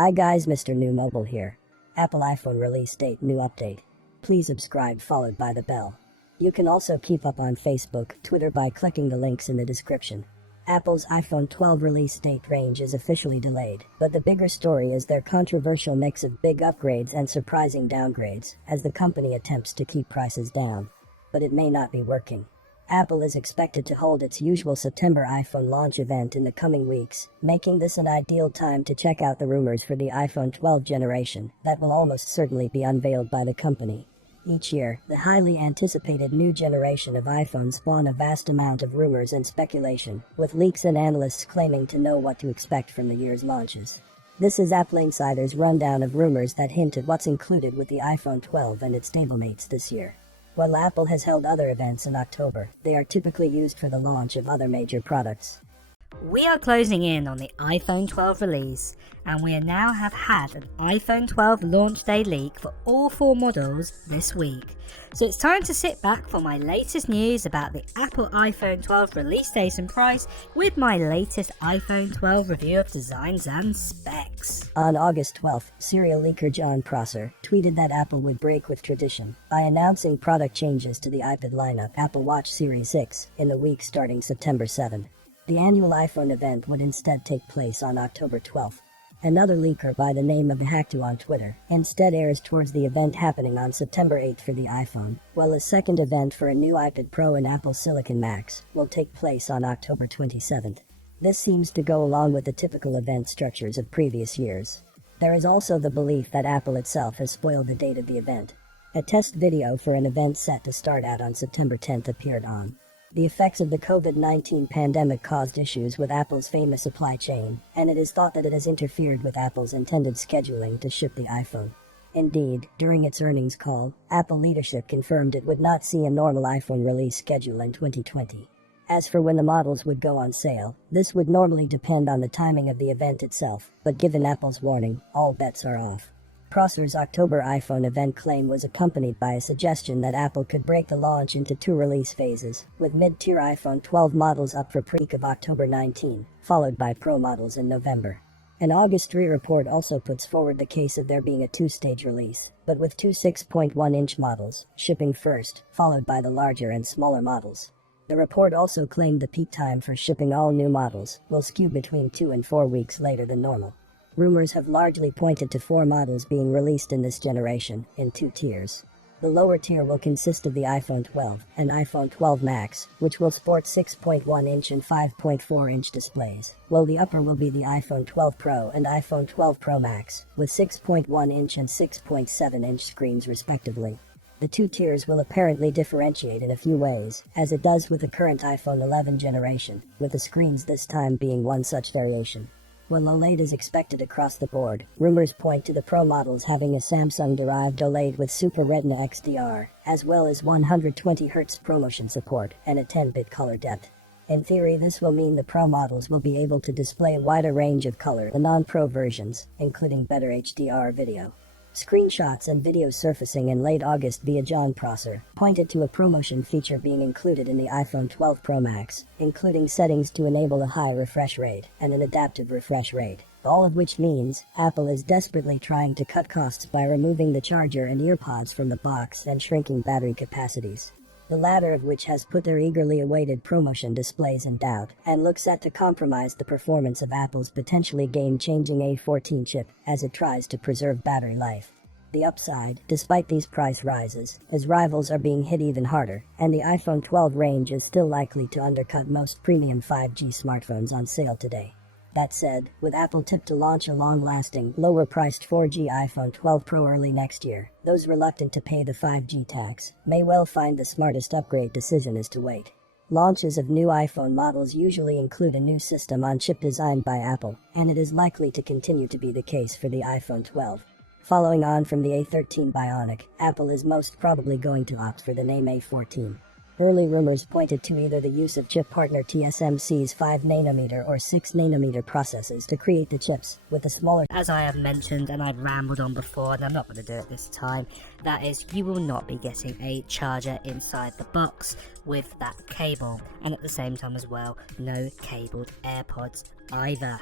Hi guys, Mr. New Mobile here. Apple iPhone release date, new update. Please subscribe followed by the bell. You can also keep up on Facebook, Twitter by clicking the links in the description. Apple's iPhone 12 release date range is officially delayed, but the bigger story is their controversial mix of big upgrades and surprising downgrades, as the company attempts to keep prices down. But it may not be working. Apple is expected to hold its usual September iPhone launch event in the coming weeks, making this an ideal time to check out the rumors for the iPhone 12 generation that will almost certainly be unveiled by the company. Each year, the highly anticipated new generation of iPhone spawn a vast amount of rumors and speculation, with leaks and analysts claiming to know what to expect from the year's launches. This is Apple Insider's rundown of rumors that hint at what's included with the iPhone 12 and its stablemates this year. While Apple has held other events in October, they are typically used for the launch of other major products. We are closing in on the iPhone 12 release, and we now have had an iPhone 12 launch day leak for all 4 models this week. So it's time to sit back for my latest news about the Apple iPhone 12 release date and price with my latest iPhone 12 review of designs and specs. On August 12th, serial leaker John Prosser tweeted that Apple would break with tradition by announcing product changes to the iPad lineup, Apple Watch Series 6, in the week starting September 7. The annual iPhone event would instead take place on October 12th. Another leaker by the name of Hackto on Twitter instead airs towards the event happening on September 8th for the iPhone, while a second event for a new iPad Pro and Apple Silicon Max will take place on October 27th. This seems to go along with the typical event structures of previous years. There is also the belief that Apple itself has spoiled the date of the event. A test video for an event set to start out on September 10th appeared on. The effects of the COVID-19 pandemic caused issues with Apple's famous supply chain, and it is thought that it has interfered with Apple's intended scheduling to ship the iPhone. Indeed, during its earnings call, Apple leadership confirmed it would not see a normal iPhone release schedule in 2020. As for when the models would go on sale, this would normally depend on the timing of the event itself, but given Apple's warning, all bets are off. Prosser's October iPhone event claim was accompanied by a suggestion that Apple could break the launch into 2 release phases, with mid-tier iPhone 12 models up for peak of October 19, followed by Pro models in November. An August 3 report also puts forward the case of there being a 2-stage release, but with 2 6.1-inch models, shipping first, followed by the larger and smaller models. The report also claimed the peak time for shipping all new models will skew between 2 and 4 weeks later than normal. Rumors have largely pointed to 4 models being released in this generation, in 2 tiers. The lower tier will consist of the iPhone 12 and iPhone 12 Max, which will sport 6.1-inch and 5.4-inch displays, while the upper will be the iPhone 12 Pro and iPhone 12 Pro Max, with 6.1-inch and 6.7-inch screens respectively. The 2 tiers will apparently differentiate in a few ways, as it does with the current iPhone 11 generation, with the screens this time being one such variation. While OLED is expected across the board, rumors point to the Pro models having a Samsung-derived OLED with Super Retina XDR, as well as 120Hz ProMotion support and a 10-bit color depth. In theory, this will mean the Pro models will be able to display a wider range of color than non-Pro versions, including better HDR video. Screenshots and video surfacing in late August via John Prosser pointed to a ProMotion feature being included in the iPhone 12 Pro Max, including settings to enable a high refresh rate and an adaptive refresh rate, all of which means Apple is desperately trying to cut costs by removing the charger and earpods from the box and shrinking battery capacities. The latter of which has put their eagerly awaited ProMotion displays in doubt and looks set to compromise the performance of Apple's potentially game-changing A14 chip as it tries to preserve battery life. The upside, despite these price rises, is rivals are being hit even harder, and the iPhone 12 range is still likely to undercut most premium 5G smartphones on sale today. That said, with Apple tipped to launch a long-lasting, lower-priced 4G iPhone 12 Pro early next year, those reluctant to pay the 5G tax may well find the smartest upgrade decision is to wait. Launches of new iPhone models usually include a new system-on-chip designed by Apple, and it is likely to continue to be the case for the iPhone 12. Following on from the A13 Bionic, Apple is most probably going to opt for the name A14. Early rumors pointed to either the use of chip partner TSMC's 5nm or 6nm processes to create the chips, with the smaller. As I have mentioned and I've rambled on before, and I'm not going to do it this time, that is, you will not be getting a charger inside the box with that cable, and at the same time as well, no cabled AirPods either.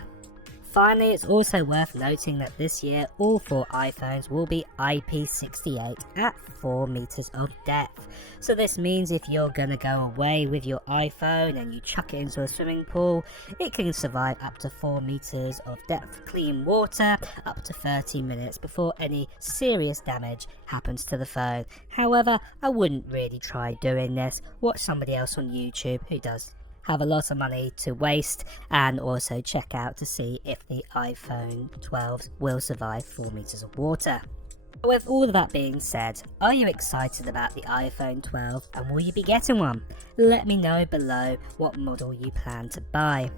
Finally, it's also worth noting that this year all 4 iPhones will be IP68 at 4 meters of depth. So this means if you're gonna go away with your iPhone and you chuck it into a swimming pool, it can survive up to 4 meters of depth clean water up to 30 minutes before any serious damage happens to the phone. However, I wouldn't really try doing this. Watch somebody else on YouTube who does have a lot of money to waste, and also check out to see if the iPhone 12s will survive 4 meters of water. With all of that being said, are you excited about the iPhone 12 and will you be getting one? Let me know below what model you plan to buy.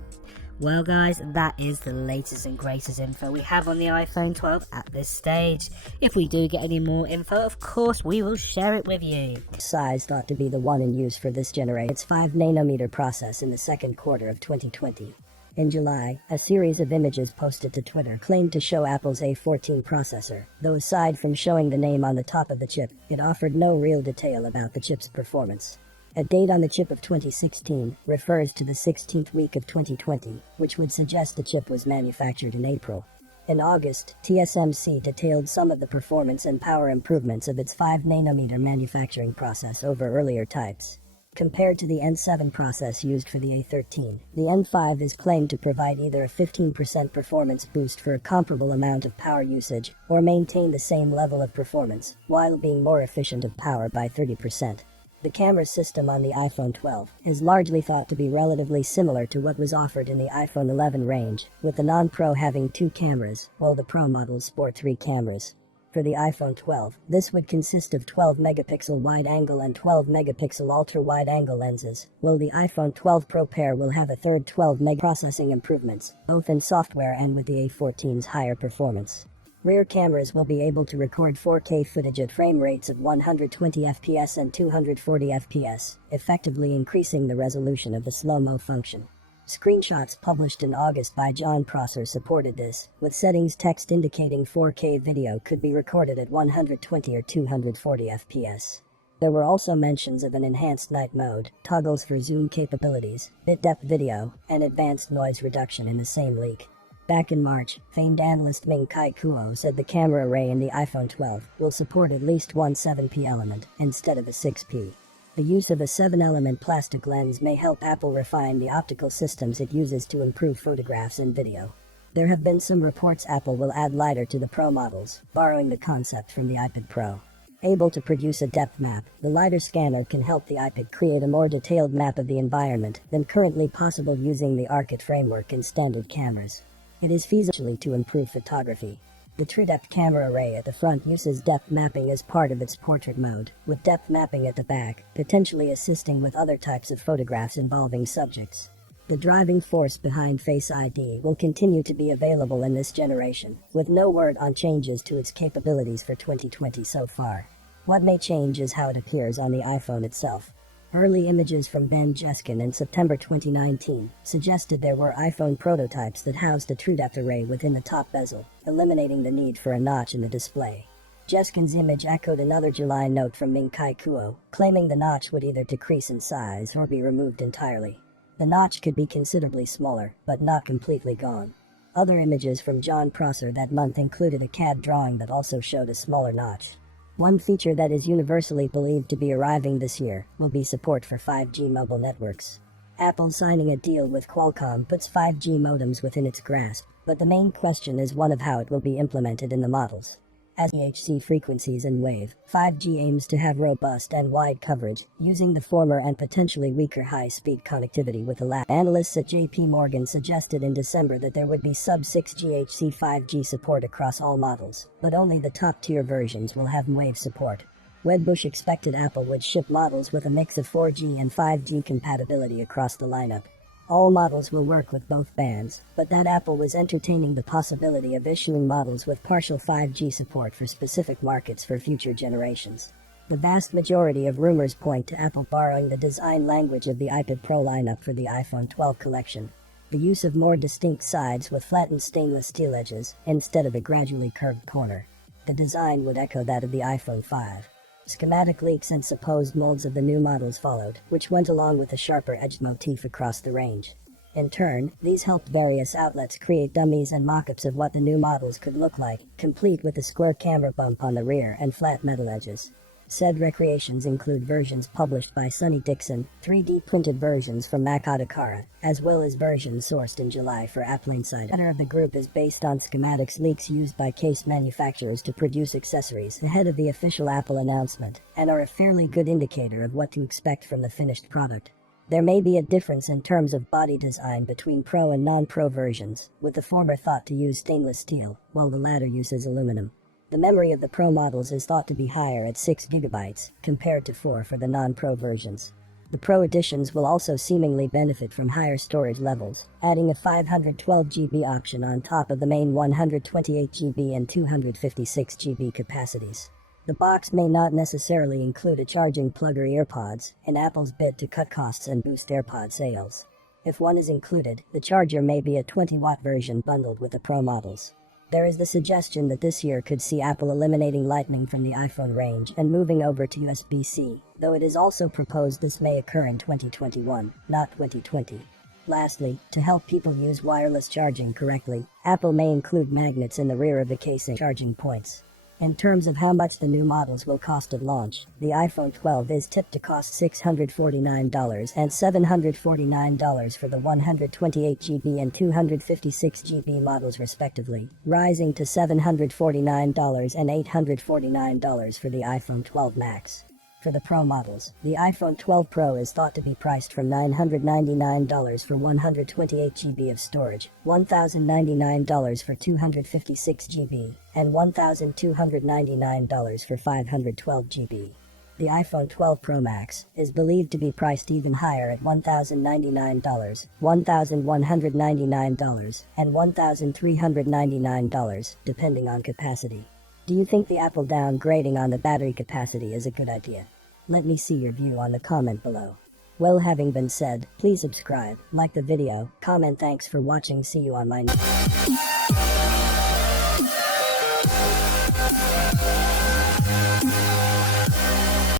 Well guys, that is the latest and greatest info we have on the iPhone 12 at this stage. If we do get any more info, of course we will share it with you. Size thought to be the one in use for this generation. Its 5nm process in the second quarter of 2020. In July, a series of images posted to Twitter claimed to show Apple's A14 processor, though aside from showing the name on the top of the chip, it offered no real detail about the chip's performance. A date on the chip of 2016 refers to the 16th week of 2020, which would suggest the chip was manufactured in April. In August, TSMC detailed some of the performance and power improvements of its 5nm manufacturing process over earlier types. Compared to the N7 process used for the A13, the N5 is claimed to provide either a 15% performance boost for a comparable amount of power usage, or maintain the same level of performance, while being more efficient of power by 30%. The camera system on the iPhone 12 is largely thought to be relatively similar to what was offered in the iPhone 11 range, with the non-Pro having 2 cameras, while the Pro models sport 3 cameras. For the iPhone 12, this would consist of 12-megapixel wide-angle and 12-megapixel ultra-wide-angle lenses, while the iPhone 12 Pro pair will have a third 12-meg processing improvements, both in software and with the A14's higher performance. Rear cameras will be able to record 4K footage at frame rates of 120 FPS and 240 FPS, effectively increasing the resolution of the slow-mo function. Screenshots published in August by John Prosser supported this, with settings text indicating 4K video could be recorded at 120 or 240 FPS. There were also mentions of an enhanced night mode, toggles for zoom capabilities, bit-depth video, and advanced noise reduction in the same leak. Back in March, famed analyst Ming-Chi Kuo said the camera array in the iPhone 12 will support at least one 7P element, instead of a 6P. The use of a 7-element plastic lens may help Apple refine the optical systems it uses to improve photographs and video. There have been some reports Apple will add LiDAR to the Pro models, borrowing the concept from the iPad Pro. Able to produce a depth map, the LiDAR scanner can help the iPad create a more detailed map of the environment than currently possible using the ARKit framework in standard cameras. It is feasible to improve photography. The TrueDepth camera array at the front uses depth mapping as part of its portrait mode, with depth mapping at the back, potentially assisting with other types of photographs involving subjects. The driving force behind Face ID will continue to be available in this generation, with no word on changes to its capabilities for 2020 so far. What may change is how it appears on the iPhone itself. Early images from Ben Jeskin in September 2019 suggested there were iPhone prototypes that housed a TrueDepth array within the top bezel, eliminating the need for a notch in the display. Jeskin's image echoed another July note from Ming-Chi Kuo, claiming the notch would either decrease in size or be removed entirely. The notch could be considerably smaller, but not completely gone. Other images from John Prosser that month included a CAD drawing that also showed a smaller notch. One feature that is universally believed to be arriving this year will be support for 5G mobile networks. Apple signing a deal with Qualcomm puts 5G modems within its grasp, but the main question is one of how it will be implemented in the models. As EHC frequencies and Wave, 5G aims to have robust and wide coverage, using the former and potentially weaker high-speed connectivity with the latter. Analysts at JP Morgan suggested in December that there would be sub-6 GHz 5G support across all models, but only the top-tier versions will have Wave support. Wedbush expected Apple would ship models with a mix of 4G and 5G compatibility across the lineup. All models will work with both bands, but that Apple was entertaining the possibility of issuing models with partial 5G support for specific markets for future generations. The vast majority of rumors point to Apple borrowing the design language of the iPad Pro lineup for the iPhone 12 collection. The use of more distinct sides with flattened stainless steel edges, instead of a gradually curved corner. The design would echo that of the iPhone 5. Schematic leaks and supposed molds of the new models followed, which went along with a sharper edged motif across the range. In turn, these helped various outlets create dummies and mock-ups of what the new models could look like, complete with a square camera bump on the rear and flat metal edges. Said recreations include versions published by Sonny Dixon, 3D printed versions from Makotakara, as well as versions sourced in July for Apple Insider. The of the group is based on schematics leaks used by case manufacturers to produce accessories ahead of the official Apple announcement, and are a fairly good indicator of what to expect from the finished product. There may be a difference in terms of body design between Pro and non-Pro versions, with the former thought to use stainless steel, while the latter uses aluminum. The memory of the Pro models is thought to be higher at 6 GB, compared to 4 for the non-Pro versions. The Pro editions will also seemingly benefit from higher storage levels, adding a 512 GB option on top of the main 128 GB and 256 GB capacities. The box may not necessarily include a charging plug or earpods, in Apple's bid to cut costs and boost AirPod sales. If one is included, the charger may be a 20-watt version bundled with the Pro models. There is the suggestion that this year could see Apple eliminating Lightning from the iPhone range and moving over to USB-C, though it is also proposed this may occur in 2021, not 2020. Lastly, to help people use wireless charging correctly, Apple may include magnets in the rear of the casing charging points. In terms of how much the new models will cost at launch, the iPhone 12 is tipped to cost $649 and $749 for the 128 GB and 256 GB models respectively, rising to $749 and $849 for the iPhone 12 Max. For the Pro models, the iPhone 12 Pro is thought to be priced from $999 for 128 GB of storage, $1,099 for 256 GB, and $1,299 for 512 GB. The iPhone 12 Pro Max is believed to be priced even higher at $1,099, $1,199, and $1,399, depending on capacity. Do you think the Apple downgrading on the battery capacity is a good idea? Let me see your view on the comment below. Well, having been said, please subscribe, like the video, comment. Thanks for watching. See you on my next.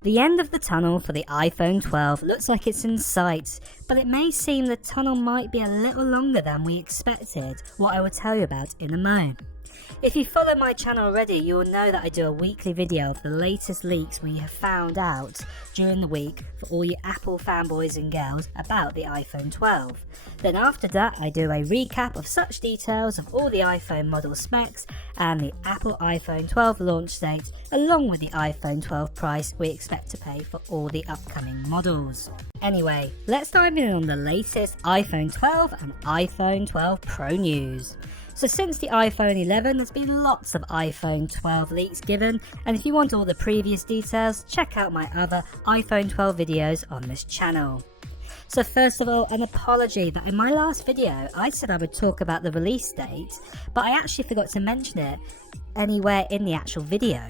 The end of the tunnel for the iPhone 12 looks like it's in sight, but it may seem the tunnel might be a little longer than we expected, what I will tell you about in a moment. If you follow my channel already, you will know that I do a weekly video of the latest leaks we have found out during the week for all you Apple fanboys and girls about the iPhone 12. Then after that, I do a recap of such details of all the iPhone model specs and the Apple iPhone 12 launch date, along with the iPhone 12 price we expect to pay for all the upcoming models. Anyway, let's dive in on the latest iPhone 12 and iPhone 12 Pro news. So since the iPhone 11, there's been lots of iPhone 12 leaks given, and if you want all the previous details, check out my other iPhone 12 videos on this channel. So first of all, an apology that in my last video, I said I would talk about the release date, but I actually forgot to mention it anywhere in the actual video.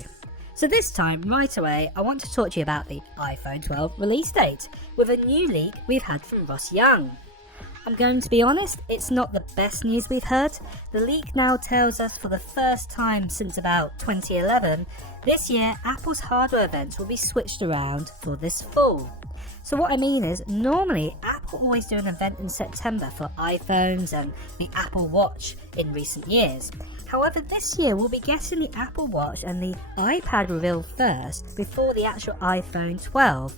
So this time, right away, I want to talk to you about the iPhone 12 release date, with a new leak we've had from Ross Young. I'm going to be honest, it's not the best news we've heard. The leak now tells us for the first time since about 2011, this year Apple's hardware events will be switched around for this fall. So what I mean is, normally Apple always do an event in September for iPhones and the Apple Watch in recent years. However, this year we'll be getting the Apple Watch and the iPad reveal first before the actual iPhone 12.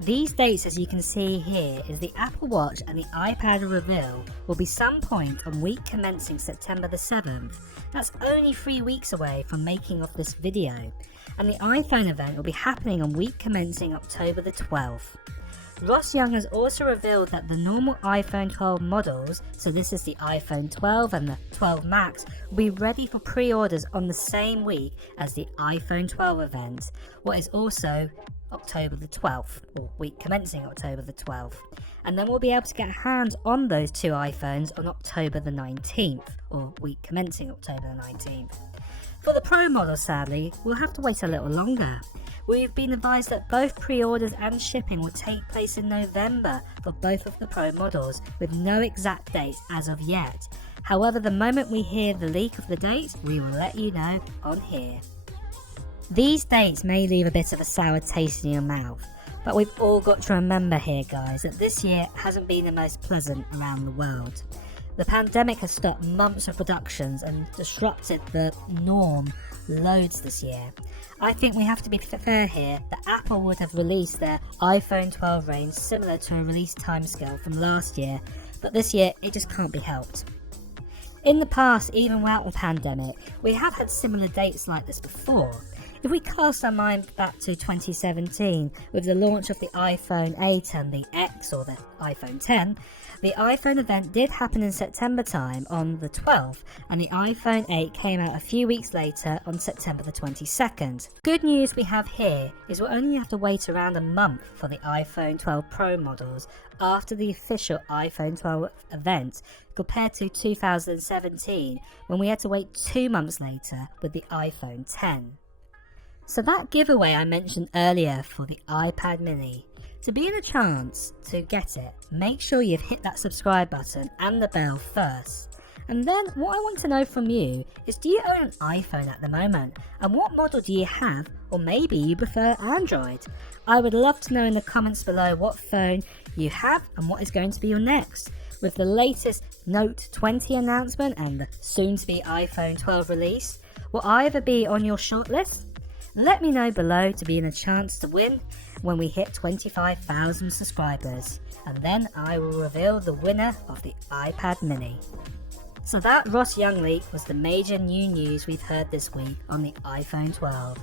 These dates, as you can see here, is the Apple Watch and the iPad reveal will be some point on week commencing September the 7th. That's only 3 weeks away from making of this video. And the iPhone event will be happening on week commencing October the 12th. Ross Young has also revealed that the normal iPhone 12 models, so this is the iPhone 12 and the 12 Max, will be ready for pre-orders on the same week as the iPhone 12 event, what is also October the 12th, or week commencing October the 12th. And then we'll be able to get hands on those two iPhones on October the 19th, or week commencing October the 19th. For the Pro model, sadly, we'll have to wait a little longer. We've been advised that both pre-orders and shipping will take place in November for both of the Pro models, with no exact date as of yet. However, the moment we hear the leak of the date, we will let you know on here. These dates may leave a bit of a sour taste in your mouth. But we've all got to remember here, guys, that this year hasn't been the most pleasant around the world. The pandemic has stopped months of productions and disrupted the norm loads this year. I think we have to be fair here that Apple would have released their iPhone 12 range similar to a release timescale from last year, but this year it just can't be helped. In the past, even without the pandemic, we have had similar dates like this before. If we cast our mind back to 2017 with the launch of the iPhone 8 and the X or the iPhone 10, the iPhone event did happen in September time on the 12th, and the iPhone 8 came out a few weeks later on September the 22nd. Good news we have here is we'll only have to wait around a month for the iPhone 12 Pro models after the official iPhone 12 event, compared to 2017 when we had to wait 2 months later with the iPhone 10. So that giveaway I mentioned earlier for the iPad mini, to be in a chance to get it, make sure you've hit that subscribe button and the bell first. And then what I want to know from you is, do you own an iPhone at the moment? And what model do you have? Or maybe you prefer Android? I would love to know in the comments below what phone you have and what is going to be your next. With the latest Note 20 announcement and the soon to be iPhone 12 release, will either be on your shortlist? Let me know below to be in a chance to win when we hit 25,000 subscribers, and then I will reveal the winner of the iPad mini. So that Ross Young leak was the major new news we've heard this week on the iPhone 12.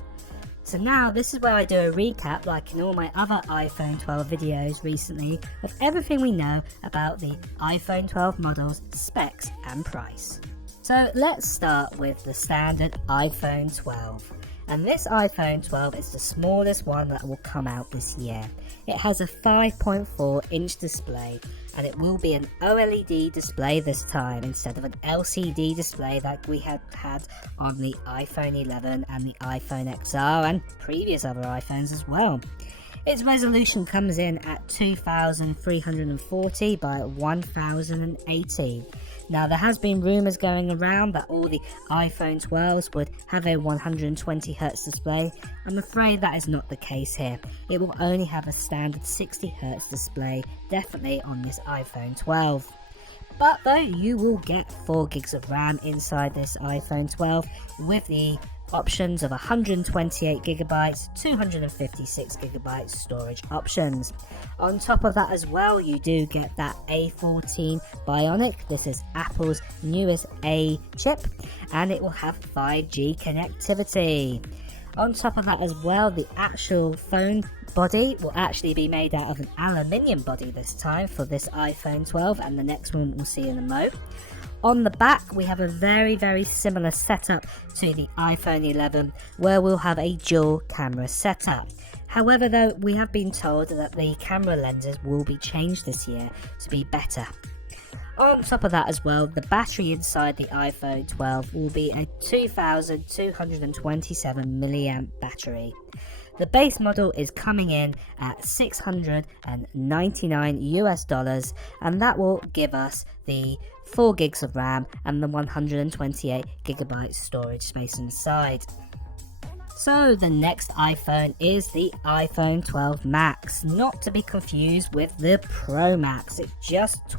So now this is where I do a recap, like in all my other iPhone 12 videos recently, of everything we know about the iPhone 12 models, specs and price. So let's start with the standard iPhone 12. And this iPhone 12 is the smallest one that will come out this year. It has a 5.4 inch display, and it will be an OLED display this time instead of an LCD display that we had on the iPhone 11 and the iPhone XR and previous other iPhones as well. Its resolution comes in at 2340 by 1080. Now there has been rumours going around that all the iPhone 12s would have a 120Hz display. I'm afraid that is not the case here. It will only have a standard 60Hz display, definitely on this iPhone 12. But though you will get 4 gigs of RAM inside this iPhone 12 with the options of 128GB, 256GB storage options. On top of that as well, you do get that A14 Bionic. This is Apple's newest A chip, and it will have 5G connectivity. On top of that as well, the actual phone body will actually be made out of an aluminium body this time for this iPhone 12, and the next one we'll see in a mo. On the back, we have a very similar setup to the iPhone 11, where we'll have a dual camera setup. However, though, we have been told that the camera lenses will be changed this year to be better. On top of that as well, the battery inside the iPhone 12 will be a 2227 mAh battery. The base model is coming in at $699, and that will give us the 4 gigs of RAM and the 128GB storage space inside. So the next iPhone is the iPhone 12 Max, not to be confused with the Pro Max. It's just